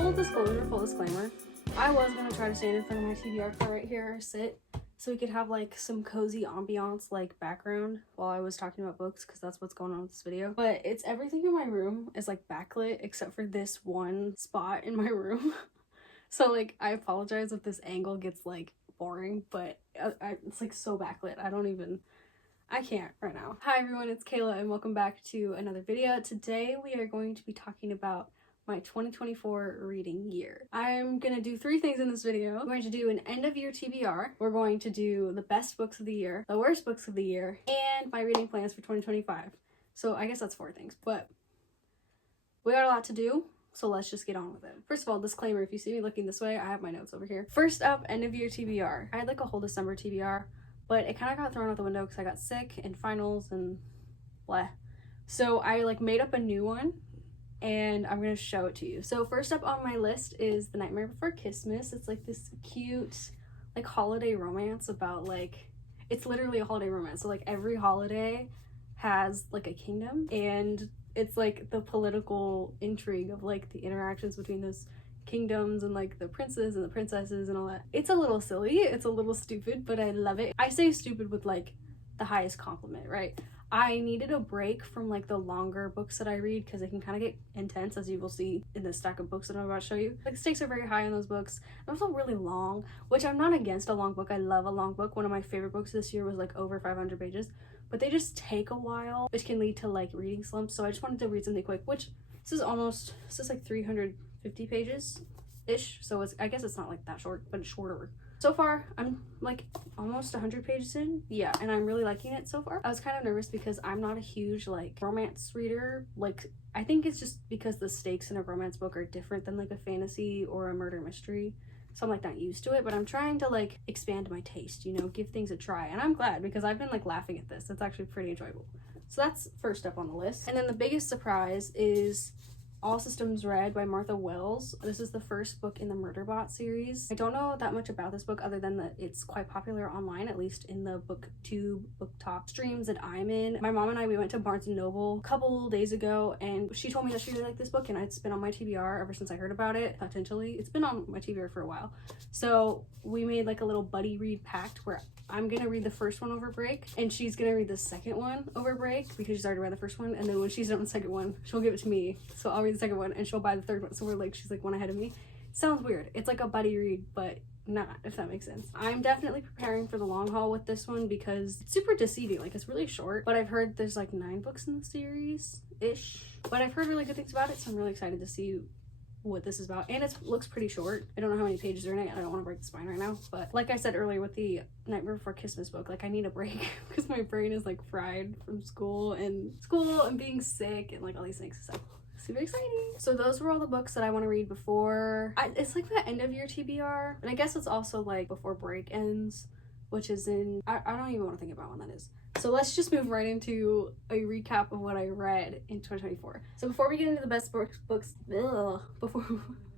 full disclaimer, I was gonna try to stand in front of my TBR car right here, sit, so we could have like some cozy ambiance like background while I was talking about books, because that's what's going on with this video. But it's everything in my room is like backlit except for this one spot in my room. So like I apologize if this angle gets like boring, but it's like so backlit. I can't right now. Hi everyone, it's Kayla and welcome back to another video. Today we are going to be talking about my 2024 reading year. I'm gonna do three things in this video. I'm going to do an end of year TBR. We're going to do the best books of the year, the worst books of the year, and my reading plans for 2025. So I guess that's four things, but we got a lot to do. So let's just get on with it. First of all, disclaimer, if you see me looking this way, I have my notes over here. First up, end of year TBR. I had like a whole December TBR, but it kind of got thrown out the window because I got sick and finals and blah. So I like made up a new one and I'm gonna show it to you. So first up on my list is The Nightmare Before Christmas. It's like this cute like holiday romance about like, it's literally a holiday romance. So like every holiday has like a kingdom, and it's like the political intrigue of like the interactions between those kingdoms and like the princes and the princesses and all that. It's a little silly, it's a little stupid, but I love it. I say stupid with like the highest compliment, right? I needed a break from like the longer books that I read because they can kind of get intense, as you will see in this stack of books that I'm about to show you. Like the stakes are very high in those books. They're also really long, which I'm not against a long book. I love a long book. One of my favorite books this year was like over 500 pages, but they just take a while, which can lead to like reading slumps. So I just wanted to read something quick, which this is like 350 pages ish. So I guess it's not like that short, but it's shorter. So far, I'm like almost 100 pages in. Yeah, and I'm really liking it so far. I was kind of nervous because I'm not a huge like romance reader. Like, I think it's just because the stakes in a romance book are different than like a fantasy or a murder mystery. So I'm like not used to it, but I'm trying to like expand my taste, you know, give things a try. And I'm glad because I've been like laughing at this. It's actually pretty enjoyable. So that's first up on the list. And then the biggest surprise is All Systems Red by Martha Wells. This is the first book in the Murderbot series. I don't know that much about this book other than that it's quite popular online, at least in the booktube, booktalk streams that I'm in. My mom and I, we went to Barnes & Noble a couple days ago and she told me that she really liked this book, and it's been on my TBR ever since I heard about it. Potentially, it's been on my TBR for a while. So we made like a little buddy read pact where I'm gonna read the first one over break and she's gonna read the second one over break because she's already read the first one, and then when she's done with the second one, she'll give it to me. So I'll read the second one and she'll buy the third one. So she's like one ahead of me. Sounds weird. It's like a buddy read, but not, if that makes sense. I'm definitely preparing for the long haul with this one because it's super deceiving. Like, it's really short, but I've heard there's like 9 books in the series ish, but I've heard really good things about it, so I'm really excited to see what this is about. And it looks pretty short. I don't know how many pages are in it. I don't want to break the spine right now, but like I said earlier with the Nightmare Before Christmas book, like I need a break because my brain is like fried from school and being sick and like all these things. So super exciting. So those were all the books that I want to read before it's like the end of year TBR, and I guess it's also like before break ends, which is in I don't even want to think about when that is. So let's just move right into a recap of what I read in 2024. So before we get into the best books,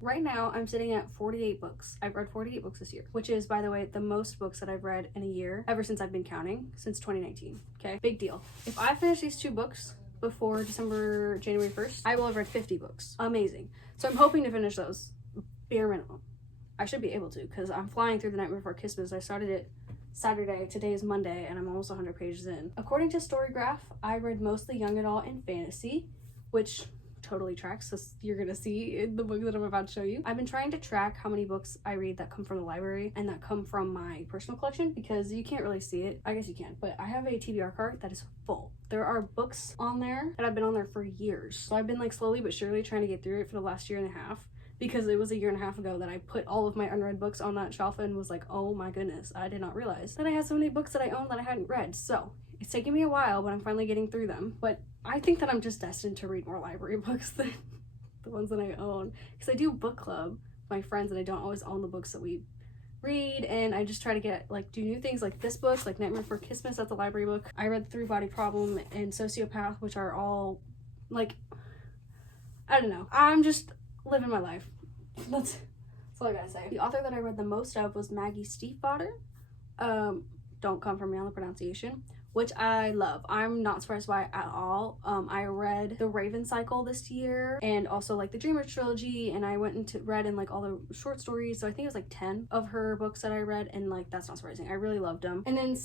right now I'm sitting at 48 books. I've read 48 books this year, which is, by the way, the most books that I've read in a year ever since I've been counting, since 2019. Okay, big deal. If I finish these 2 books before January 1st, I will have read 50 books. Amazing. So I'm hoping to finish those, bare minimum. I should be able to because I'm flying through The Nightmare Before Christmas. I started it Saturday, today is Monday, and I'm almost 100 pages in. According to Storygraph, I read mostly young adult and fantasy, which totally tracks, so you're gonna see in the book that I'm about to show you. I've been trying to track how many books I read that come from the library and that come from my personal collection, because you can't really see it. I guess you can, but I have a TBR cart that is full. There are books on there that have been on there for years. So I've been like slowly but surely trying to get through it for the last year and a half, because it was a year and a half ago that I put all of my unread books on that shelf and was like, oh my goodness, I did not realize that I had so many books that I owned that I hadn't read. So it's taking me a while, but I'm finally getting through them. But I think that I'm just destined to read more library books than the ones that I own, because I do book club with my friends and I don't always own the books that we read, and I just try to get like do new things, like this book, like Nightmare Before Christmas, that's a library book. I read Three Body Problem and Sociopath, which are all like, I don't know, I'm just living my life. That's all I gotta say. The author that I read the most of was Maggie Stiefvater. Don't come for me on the pronunciation, which I love. I'm not surprised by it at all. I read the Raven Cycle this year, and also like the Dreamers trilogy, and I went into read in like all the short stories, so I think it was like 10 of her books that I read, and like that's not surprising. I really loved them. And then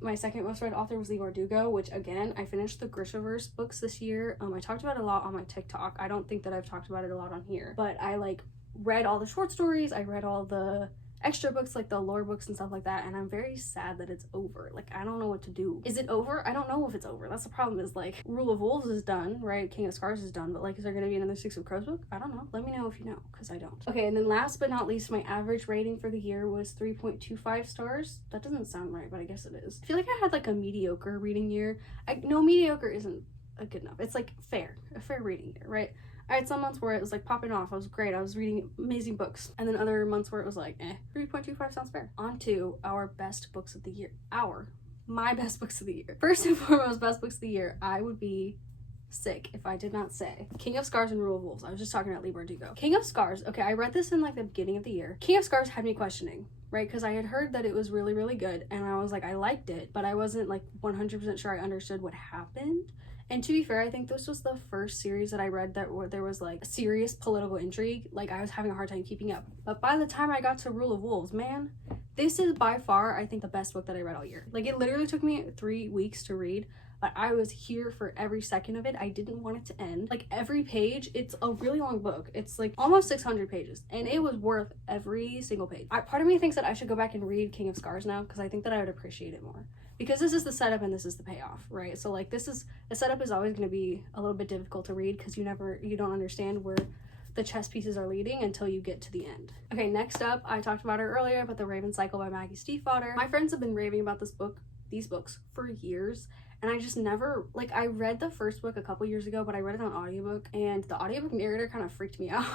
my second most read author was Leigh Bardugo, which again, I finished the Grishaverse books this year. I talked about it a lot on my TikTok. I don't think that I've talked about it a lot on here, but I like read all the short stories, I read all the extra books, like the lore books and stuff like that, and I'm very sad that it's over. Like, I don't know what to do. Is it over? I don't know if it's over. That's the problem, is like Rule of Wolves is done, right? King of Scars is done, but like, is there gonna be another Six of Crows book? I don't know. Let me know if you know, because I don't. Okay, and then last but not least, my average rating for the year was 3.25 stars. That doesn't sound right, but I guess it is. I feel like I had like a mediocre reading year. No, mediocre isn't good enough. It's like a fair reading year, right? I had some months where it was like popping off. I was great. I was reading amazing books. And then other months where it was like, 3.25 sounds fair. On to our best books of the year. My best books of the year. First and foremost, best books of the year, I would be sick if I did not say King of Scars and Rule of Wolves. I was just talking about Leigh Bardugo. King of Scars, okay, I read this in like the beginning of the year. King of Scars had me questioning, right? Because I had heard that it was really, really good, and I was like, I liked it, but I wasn't like 100% sure I understood what happened. And to be fair, I think this was the first series that I read that there was like serious political intrigue. Like, I was having a hard time keeping up. But by the time I got to Rule of Wolves, man, this is by far, I think, the best book that I read all year. Like, it literally took me 3 weeks to read, but I was here for every second of it. I didn't want it to end. Like, every page, it's a really long book. It's like almost 600 pages, and it was worth every single page. Part of me thinks that I should go back and read King of Scars now, because I think that I would appreciate it more. Because this is the setup and this is the payoff, right? So like, the setup is always going to be a little bit difficult to read because you don't understand where the chess pieces are leading until you get to the end. Okay, next up, I talked about it earlier, but The Raven Cycle by Maggie Stiefvater. My friends have been raving about these books for years, and I just never, like, I read the first book a couple years ago, but I read it on audiobook, and the audiobook narrator kind of freaked me out.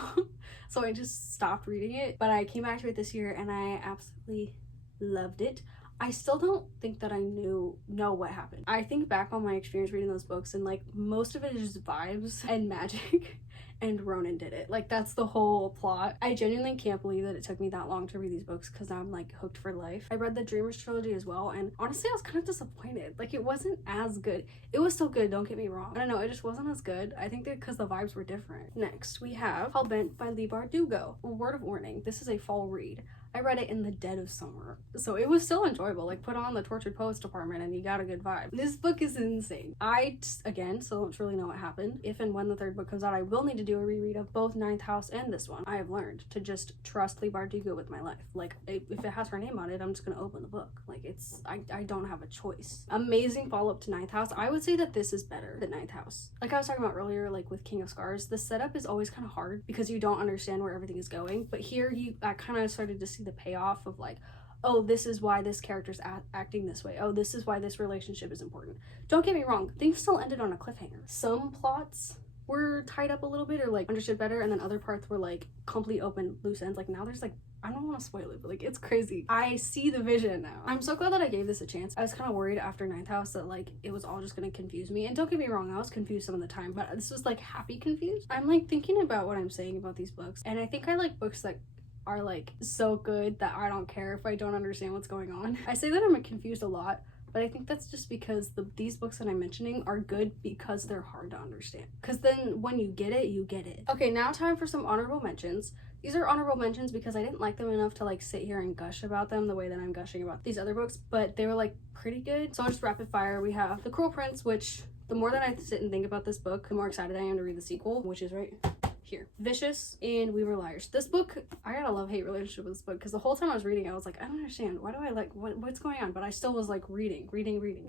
So I just stopped reading it, but I came back to it this year and I absolutely loved it. I still don't think that I know what happened. I think back on my experience reading those books, and like, most of it is just vibes and magic. And Ronan did it. Like, that's the whole plot. I genuinely can't believe that it took me that long to read these books, because now I'm like hooked for life. I read the Dreamers trilogy as well, and honestly I was kind of disappointed. Like, it wasn't as good. It was still good, don't get me wrong. I don't know, it just wasn't as good. I think that because the vibes were different. Next we have Hellbent by Leigh Bardugo. A word of warning, this is a fall read. I read it in the dead of summer, so it was still enjoyable. Like, put on the Tortured Poets department and you got a good vibe. This book is insane. I, again, still don't truly know what happened. If and when the third book comes out, I will need to do a reread of both Ninth House and this one. I have learned to just trust Leigh Bardugo with my life. Like, if it has her name on it, I'm just gonna open the book. Like, I don't have a choice. Amazing follow-up to Ninth House. I would say that this is better than Ninth House. Like I was talking about earlier, like with King of Scars, the setup is always kind of hard because you don't understand where everything is going. But here, I kind of started to see the payoff of like, oh, this is why this character's acting this way. Oh, this is why this relationship is important. Don't get me wrong, things still ended on a cliffhanger. Some plots were tied up a little bit or like understood better, and then other parts were like complete open loose ends. Like, now there's like, I don't want to spoil it, but like, it's crazy. I see the vision now. I'm so glad that I gave this a chance. I was kind of worried after Ninth House that like it was all just gonna confuse me, and don't get me wrong, I was confused some of the time, but this was like happy confused. I'm like thinking about what I'm saying about these books, and I think I like books that are like so good that I don't care if I don't understand what's going on. I say that I'm confused a lot, but I think that's just because these books that I'm mentioning are good because they're hard to understand. Because then when you get it, you get it. Okay, now time for some honorable mentions. These are honorable mentions because I didn't like them enough to like sit here and gush about them the way that I'm gushing about these other books, but they were like pretty good. So I'll just rapid fire. We have The Cruel Prince, which the more that I sit and think about this book, the more excited I am to read the sequel, which is right here. Vicious and We Were Liars. This book, I got a love-hate relationship with this book because the whole time I was reading, I was like, I don't understand. Why do I like, what's going on? But I still was like reading.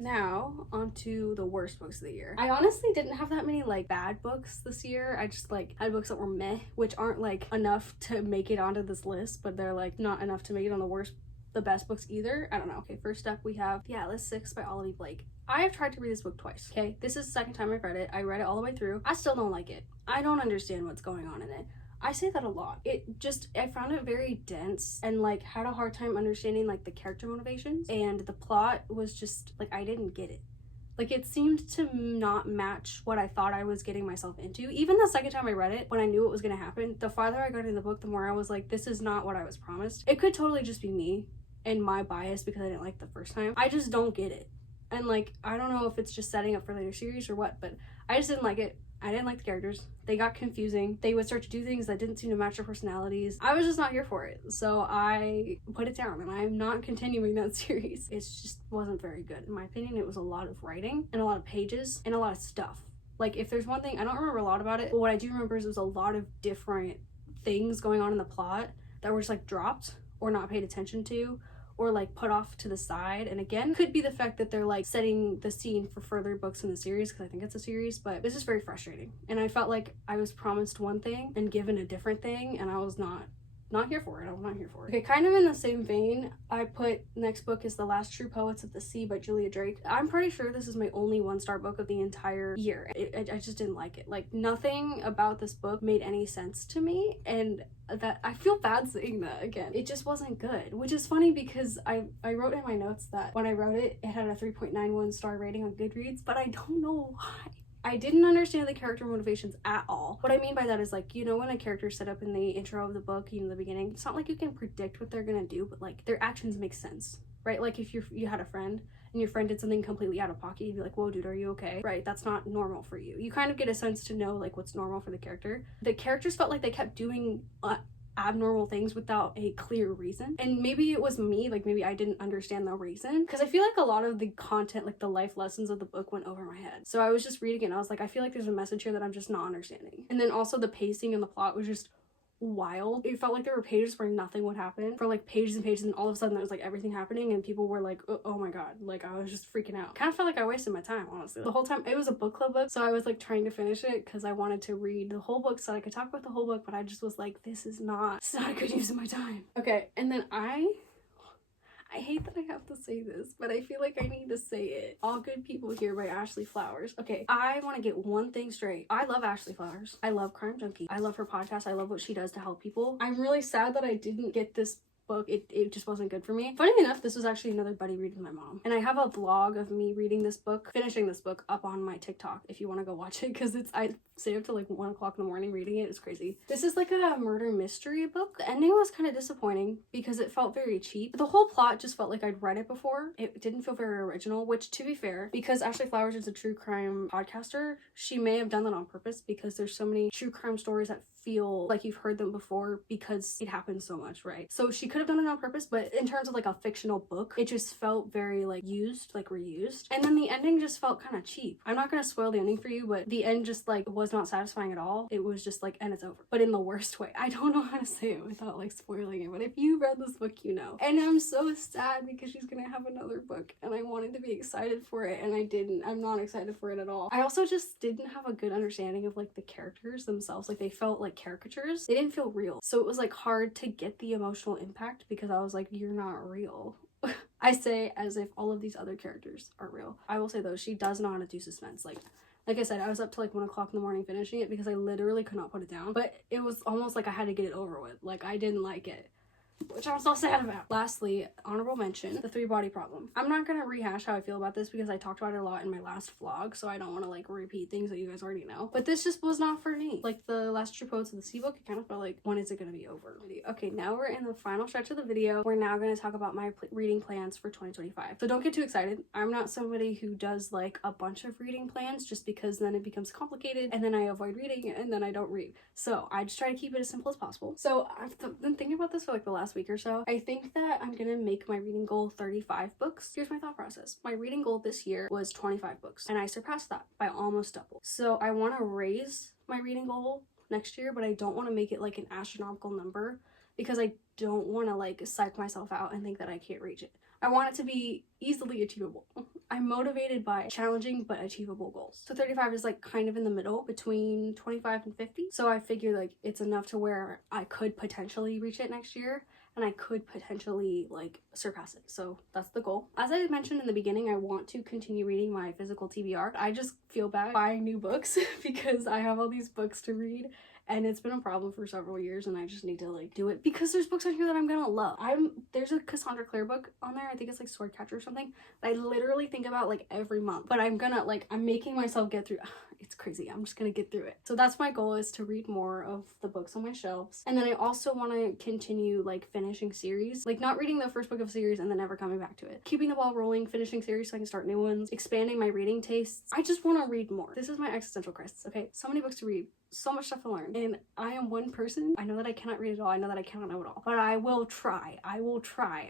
Now, on to the worst books of the year. I honestly didn't have that many like bad books this year. I just like had books that were meh, which aren't like enough to make it onto this list, but they're like not enough to make it on the best books either. I don't know. Okay, first up we have The Atlas 6 by Olivie Blake. I have tried to read this book twice, okay? This is the second time I've read it. I read it all the way through. I still don't like it. I don't understand what's going on in it. I say that a lot. I found it very dense and like had a hard time understanding like the character motivations, and the plot was just like, I didn't get it. Like, it seemed to not match what I thought I was getting myself into. Even the second time I read it, when I knew what was gonna happen, the farther I got into the book, the more I was like, this is not what I was promised. It could totally just be me and my bias because I didn't like the first time. I just don't get it. And like, I don't know if it's just setting up for later series or what, but I just didn't like it. I didn't like the characters. They got confusing. They would start to do things that didn't seem to match their personalities. I was just not here for it. So I put it down and I'm not continuing that series. It just wasn't very good. In my opinion, it was a lot of writing and a lot of pages and a lot of stuff. Like, if there's one thing, I don't remember a lot about it, but what I do remember is there was a lot of different things going on in the plot that were just like dropped or not paid attention to, or like put off to the side. And again, could be the fact that they're like setting the scene for further books in the series, because I think it's a series, but this is very frustrating. And I felt like I was promised one thing and given a different thing, and I was not here for it. I'm not here for it. Okay, kind of in the same vein, I put next book is The Last True Poets of the Sea by Julia Drake. I'm pretty sure this is my only 1-star book of the entire year. I just didn't like it. Like, nothing about this book made any sense to me, and that I feel bad saying that again. It just wasn't good, which is funny because I wrote in my notes that when I wrote it, it had a 3.91 star rating on Goodreads, but I don't know why. I didn't understand the character motivations at all. What I mean by that is, like, you know, when a character set up in the intro of the book, you know, the beginning, it's not like you can predict what they're gonna do, but like their actions make sense, right? Like if you had a friend and your friend did something completely out of pocket, you'd be like, whoa dude, are you okay? Right? That's not normal for you. You kind of get a sense to know like what's normal for the character. The characters felt like they kept doing abnormal things without a clear reason, and maybe it was me, like maybe I didn't understand the reason, because I feel like a lot of the content, like the life lessons of the book, went over my head. So I was just reading it and I was like, I feel like there's a message here that I'm just not understanding. And then also the pacing and the plot was just wild. It felt like there were pages where nothing would happen for like pages and pages, and all of a sudden there was like everything happening and people were like, oh my god, like I was just freaking out. Kind of felt like I wasted my time, honestly. The whole time it was a book club book, so I was like trying to finish it because I wanted to read the whole book so I could talk about the whole book, but I just was like, this is not a good use of my time. Okay, and then I hate that I have to say this, but I feel like I need to say it. All Good People Here by Ashley Flowers. Okay, I want to get one thing straight. I love Ashley Flowers. I love Crime Junkie. I love her podcast. I love what she does to help people. I'm really sad that I didn't get this book. It just wasn't good for me. Funny enough, this was actually another buddy read with my mom, and I have a vlog of me reading this book, finishing this book, up on my TikTok if you want to go watch it, because I stayed up till like 1 o'clock in the morning reading it. It's crazy. This is like a murder mystery book. The ending was kind of disappointing because it felt very cheap. The whole plot just felt like I'd read it before. It didn't feel very original, which, to be fair, because Ashley Flowers is a true crime podcaster, she may have done that on purpose, because there's so many true crime stories that feel like you've heard them before because it happens so much, right? So she could have done it on purpose, but in terms of like a fictional book, it just felt very like used, like reused. And then the ending just felt kind of cheap. I'm not gonna spoil the ending for you, but the end just like was not satisfying at all. It was just like, and it's over, but in the worst way. I don't know how to say it without like spoiling it, but if you read this book, you know. And I'm so sad because she's gonna have another book, and I wanted to be excited for it, and I didn't. I'm not excited for it at all. I also just didn't have a good understanding of like the characters themselves. Like, they felt like caricatures. They didn't feel real, so it was like hard to get the emotional impact, because I was like, you're not real. I say as if all of these other characters are real. I will say though, she does know how to do suspense. Like I said, I was up till like 1 o'clock in the morning finishing it because I literally could not put it down, but it was almost like I had to get it over with. Like, I didn't like it, which I'm so sad about. Lastly, honorable mention, The 3-Body Problem. I'm not gonna rehash how I feel about this because I talked about it a lot in my last vlog, so I don't want to like repeat things that you guys already know. But this just was not for me. Like the Last True Poets of the Sea book, it kind of felt like, when is it gonna be over? Okay, now we're in the final stretch of the video. We're now gonna talk about my reading plans for 2025. So don't get too excited. I'm not somebody who does like a bunch of reading plans, just because then it becomes complicated and then I avoid reading and then I don't read. So I just try to keep it as simple as possible. So I've been thinking about this for like the last week or so. I think that I'm gonna make my reading goal 35 books. Here's my thought process. My reading goal this year was 25 books, and I surpassed that by almost double. So I want to raise my reading goal next year, but I don't want to make it like an astronomical number, because I don't want to like psych myself out and think that I can't reach it. I want it to be easily achievable. I'm motivated by challenging but achievable goals. So 35 is like kind of in the middle between 25 and 50. So I figure like it's enough to where I could potentially reach it next year, and I could potentially like surpass it. So that's the goal. As I mentioned in the beginning, I want to continue reading my physical TBR. I just feel bad buying new books because I have all these books to read, and it's been a problem for several years, and I just need to like do it because there's books on here that I'm gonna love. There's a Cassandra Clare book on there, I think it's like Swordcatcher or something, that I literally think about like every month, but I'm gonna like, I'm making myself get through. it's crazy. I'm just gonna get through it. So that's my goal, is to read more of the books on my shelves. And then I also want to continue like finishing series, like not reading the first book of a series and then never coming back to it. Keeping the ball rolling, finishing series so I can start new ones, expanding my reading tastes. I just want to read more. This is my existential crisis, okay? So many books to read, so much stuff to learn, and I am one person. I know that I cannot read it all, I know that I cannot know it all, but I will try.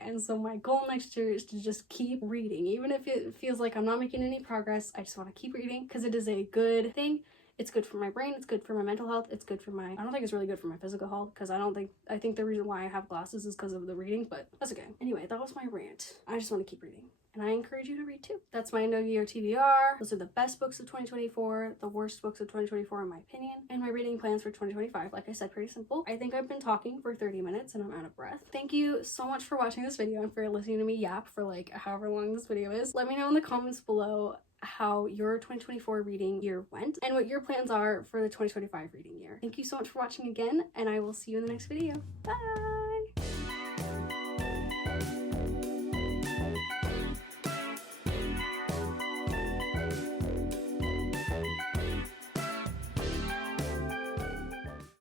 And so my goal next year is to just keep reading, even if it feels like I'm not making any progress. I just want to keep reading because it is a good thing. It's good for my brain, it's good for my mental health, it's good for my, I don't think it's really good for my physical health, because I think the reason why I have glasses is because of the reading, but that's okay. Anyway, that was my rant. I just want to keep reading, and I encourage you to read too. That's my end of year TBR. Those are the best books of 2024, the worst books of 2024 in my opinion, and my reading plans for 2025. Like I said, pretty simple. I think I've been talking for 30 minutes and I'm out of breath. Thank you so much for watching this video and for listening to me yap for like however long this video is. Let me know in the comments below how your 2024 reading year went and what your plans are for the 2025 reading year. Thank you so much for watching again, and I will see you in the next video. Bye!